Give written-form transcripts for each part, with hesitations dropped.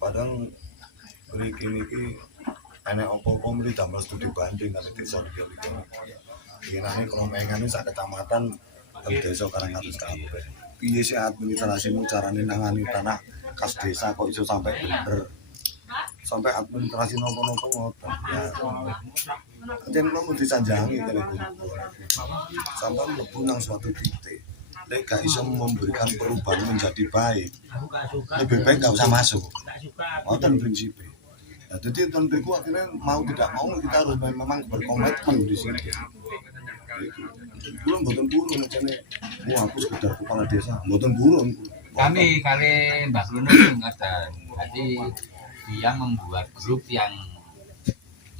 Padahal mriki niki enek apa-apa mriki damel studi banding kali desa niki. Kirane kromengane sak kecamatan teng desa Karangatus kabeh. Piye sih administrasimu carane nangani tanah kas desa kok iso sampai bener? Sampai administrasi nopo-nopo ngoten. Ya. Ancen kula disanjangi kali guru. Sampai mlebu nang suatu titik. Lek gak iso memberikan perubahan menjadi baik, lebih baik gak usah masuk. Ngoten prinsipnya. Nah, jadi tentuku akhirnya mau tidak mau kita harus memang berkomitmen di sini. Belum mboten burung jane. Wah, aku sekedar kepala desa, mboten burung. Kami kali Mbak Bruno ngaten. Jadi dia membuat grup yang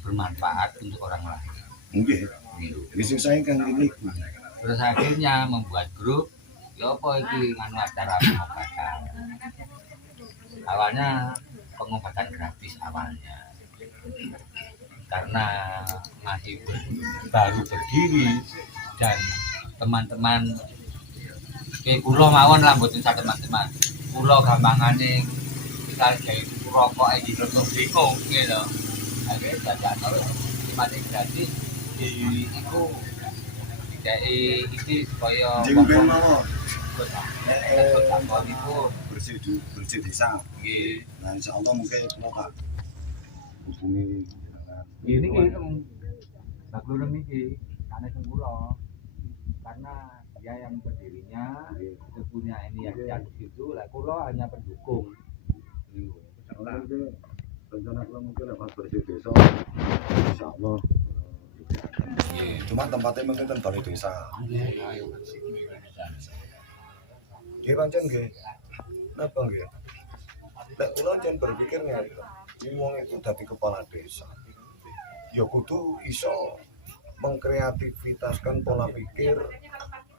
bermanfaat untuk orang lain. Nggih. Wis saya kan ini. Terus akhirnya membuat grup, ya apa iki nganu acara pengobatan. Awalnya pengobatan gratis awalnya. Karena masih baru berdiri dan teman-teman kayak kula mawon lah mboten sak teman-teman. Kula gampangane kita gawe rokok iki untuk bingung gitu. Akhirnya dadakno mati gratis di iku dai iki supaya jengben mawon. Kok bersih desa. nggih. Nah, insyaallah mungkin kula Pak hubungi Ini kita Mbak Bruno iki sanes kula. Karena dia yang berdirinya itu punya ini yang itu lah kula hanya pendukung. Rencana kula mungkin lepas bersih desa insyaallah. Cuma tempatnya mungkin ten balai desa. Nggih pancen nggih. Napa nggih? Nek kula jan berpikir ngeten, wong itu dadi kepala desa. Ya kudu iso mengkreativitaskan pola pikir,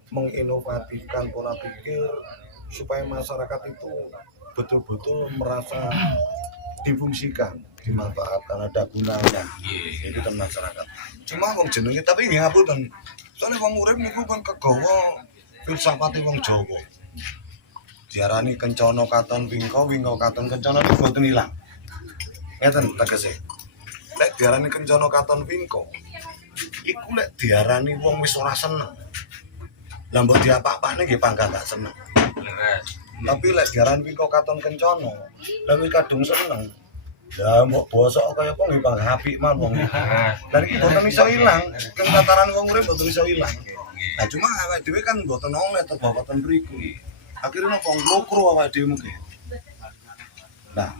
menginovatifkan pola pikir supaya masyarakat itu betul-betul merasa difungsikan, dimanfaatkan, ada gunanya. Itu kan masyarakat. Cuma wong jenenge tapi nggih ngapunten. Soale wong urip niku kan kegawa filsafate wong Jawa. Diarani kencana katon wingko, wingko katon kencana niku boten ilang. Ngeten tegese. Lek diarani kencana katon wingko, iku lek diarani wong wis ora seneng. Lah mbok diapak-apakne nggih pangkat gak seneng. Tapi lek diarani wingko katon kencana, lha wis kadung seneng. Ya mbok bosok kaya apa nggih pangkat apik man wong. Lah iki boten iso ilang, kentataran wong urip boten iso ilang. Nah cuma awake dhewe kan boten oleh tebabaten mriku. Akhirnya napa nglokro awake dhewe mungkin. Nah,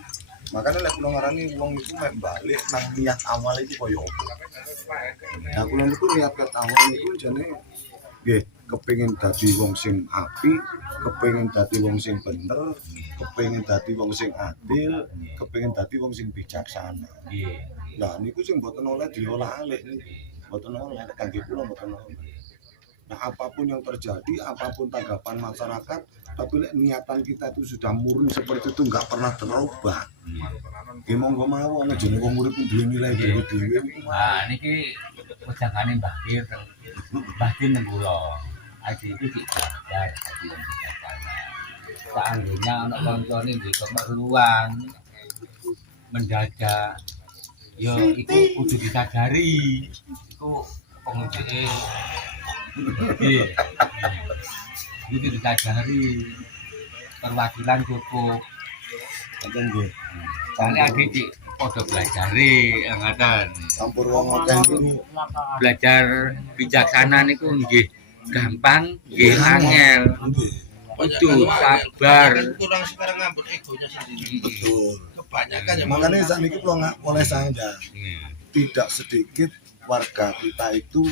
makanya lek kula ngarani wong iku mek balik nang niat awal iki kaya opo. Nah, kula niku niat awal niku jane nggih kepengin dadi wong sing apik, kepengin dadi wong sing bener, kepengin dadi wong sing adil, kepengin dadi wong sing bijaksana. Nggih. Nah, niku sing mboten oleh diolah-alik niku. Mboten oleh kangge kula mboten oleh. Nah, apapun yang terjadi, apapun tanggapan masyarakat, tapi niatan kita itu sudah murni seperti itu, nggak pernah terubah. Ya monggo mawon aja wong urip duwe nilai dhewe-dhewe. Nah, niki wejangane Mbah Kir, Mbah Kir nang kula. Adi iki belajar dadi wong bijaksana. Seandainya anak kancane duwe keperluan mendadak, yo iku kudu disadari. Iku pengujian nggih. Itu disadari perwakilan cukup. Ngoten nggih. Kali adik iki padha blajare ngoten. Campur wong akeh niku. Belajar bijaksana niku nggih gampang, nggih angel. Kudu sabar. Kurang sekarang ngambut egonya sendiri. Betul. Kebanyakan ya Makanya saat ini kula oleh sadar. Tidak sedikit warga kita itu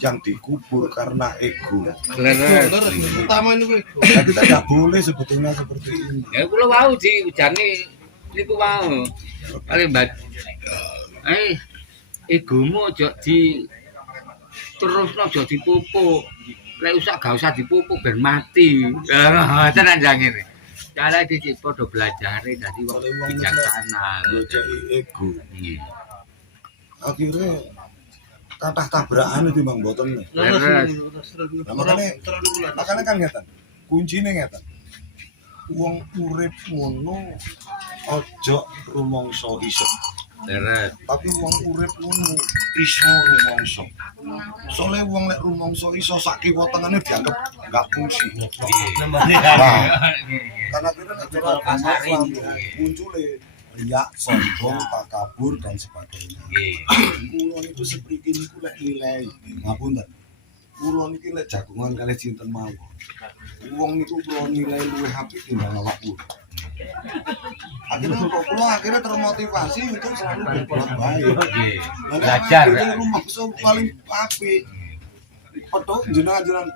yang dikubur karena ego. Leres. utama ini ego. Nah, kita nggak boleh sebetulnya seperti ini. Ya kula wau di ujane niku wau. Kali Mbak. Egomu aja di terusno aja dipupuk. Lek usah gak usah dipupuk ben mati. Tenan jangene. Cara iki padha belajare dadi wong bijaksana. Ngoceki ego. Nggih. Akhirnya kathah tabrakan itu Bang boten. Leres. Nah, makanya kan ngeten. Kuncine ngeten. Wong urip ngono ojo rumangsa isep. Leret. Tapi wong urip ngono iso rumangsa. Soale wong lek rumangsa iso sak kiwa tengene dianggap enggak fungsi. Karena kita nek coba muncule riak, sombong, takabur dan sebagainya. Kulo niku sepriki niku lek nilai, ngapunten. Kulo niki lek jagongan kalih sinten mawon. Wong niku kulo nilai luwih apik timbang awak kulo. Akhirnya termotivasi untuk selalu berbuat baik. Belajar. Rumangsa paling apik. Petuk jenengan-jenengan.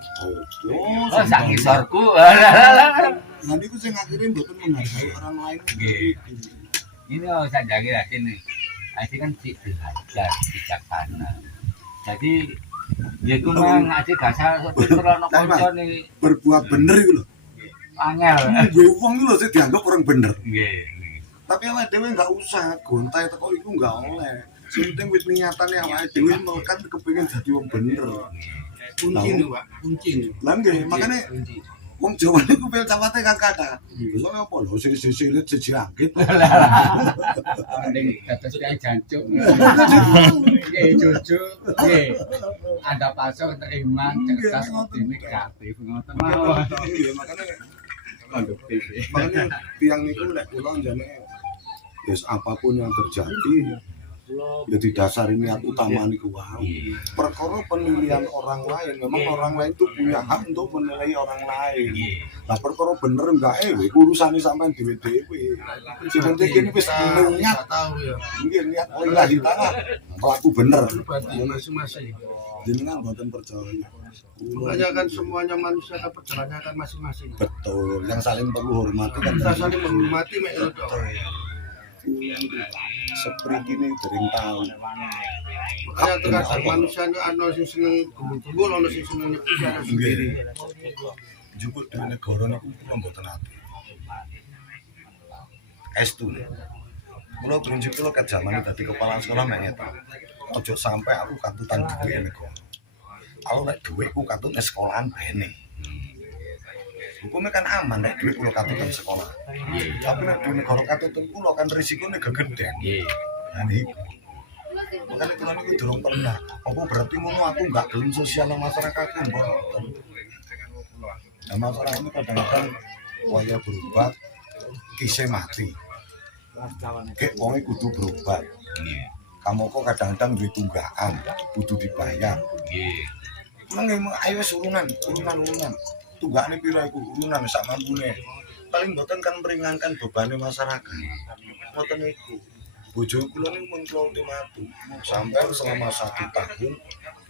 Oh, sak ngisorku. Nah niku sing akhirnya mboten menghargai orang lain. Ini saya jaga ini. Asyik kan belajar bijaksana. Jadi dia itu memang asyik dasar setelah nak konco nih Berbuat bener itu loh. angel. Gue uang itu loh sih dianggap orang bener. Nggih. Tapi awake dhewe enggak usah gontai teko iku enggak oleh. Sing penting wis niatane awake dhewe kan kepengin dadi wong bener. Kunci nih Pak, kunci nih. Lah nggih, makane wong Jawa niku filsafate kan kata. Soale apa lho sing silit siji angkit. Mending dados tiyang jancuk. Nggih, jujur. Nggih. Anda pasok teriman, cerdas, optimis, ngoten mawon. Iya, makane TV. makanya tiang niku lek kula jane wis apapun yang terjadi ya didasari niat utama niku wae. Perkara penilaian orang lain, memang orang lain itu punya hak untuk menilai orang lain. Nah perkara bener enggak urusane sampean dhewe-dhewe. Sing penting kene wis niat Tahu ya. nggih niat lillahi taala pelaku bener. Berarti masing-masing. Jenengan mboten percaya. Makanya kan semuanya manusia kan perjalanannya kan masing-masing. Betul, yang saling perlu hormati kan Kita saling menghormati mek itu. seperti ini dering tahu. Makanya terkadang manusia itu ana sing seneng kumpul-kumpul, ana sing seneng nyepik sendiri. Jupuk di negara niku kula mboten ate. Estu. Kula prinsip kula ket zaman dadi kepala sekolah mek ngeten. Ojo sampai aku katutan duwe negara. Aku nek dhuwitku katut ning sekolahan bene. Hukumnya kan aman nek dhuwit kula katutan sekolah. Tapi nek dhuwit negara katutan kula kan risikone gegeden. Nah niku. Makanya kula niku durung pernah. Apa berarti ngono aku enggak gelem sosial nang masyarakatku mboten. Nah masalah ini kadang-kadang waya berubah kisah mati. Kayak wongnya kudu berubah. Kamu kok kadang-kadang duwe tunggakan, kudu dibayar. Emang ayo urunan. Tunggakane pira iku urunan sak mampune. Paling mboten kan meringankan beban masyarakat. Mboten iku. Bojo kula niku mengko ultimatum sampai selama 1 tahun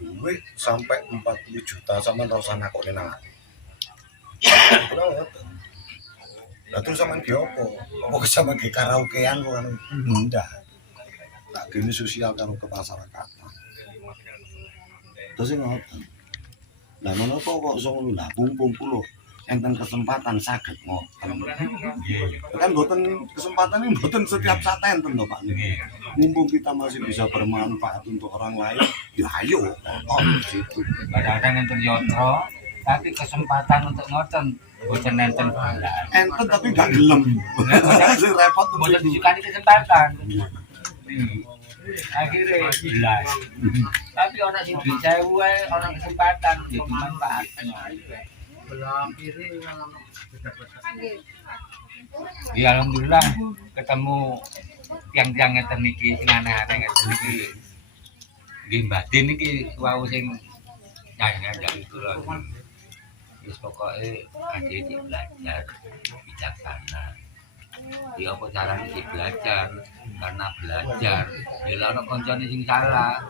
duit sampai 40 juta sampean ora usah nakone nang. Lah terus sampean ge opo? Apa sampean ge karaokean kok kan ndak. Tak gini sosial karo kemasyarakatan. Terus ngoten. Lah menapa kok iso ngono lah mumpung kula enten kesempatan saged ngoten. Kan mboten kesempatan ini mboten setiap saat enten to Pak. Mumpung kita masih bisa bermanfaat untuk orang lain, ya ayo. Oh, situ. Kadang-kadang enten yotro, tapi kesempatan untuk ngoten boten enten bulan. Enten tapi gak gelem. Sing repot Boten disukani kesempatan. Akhirnya jelas. Tapi orang sing duit 1000 wae orang kesempatan ya dimanfaatkan. Ya alhamdulillah ketemu tiang-tiang ngeten niki sing aneh-aneh ngeten niki. Nggih batin niki wau sing nyayang itu lho. Wis pokoke ade belajar bijaksana. Ya apa carane belajar? Karena belajar. Ya lha ana kancane sing salah.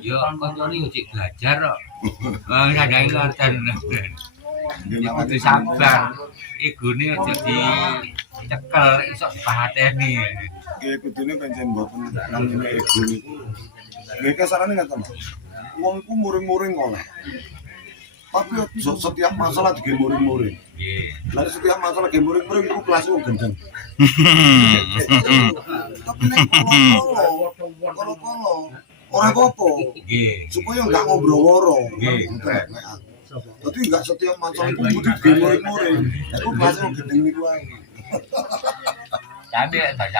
Ya kancane yo cek belajar kok. Wah sadane lorten. Ya kudu sabar. Egone aja dicekel iso dipateni. Nggih kudune pancen mboten namine ego niku. Nggih kasarane ngaten. Wong iku muring-muring oleh. Tapi setiap masalah dige muring-muring. Nggih. Lah setiap masalah dige muring-muring iku kelas wong gendeng. Tapi nek kolo-kolo ora apa-apa. Nggih. Supaya enggak ngobrol-ngobrol. Nggih. Tapi enggak setiap masalah iku kudu dige muring-muring. Iku kelas wong gendeng niku ae. Tapi dari aku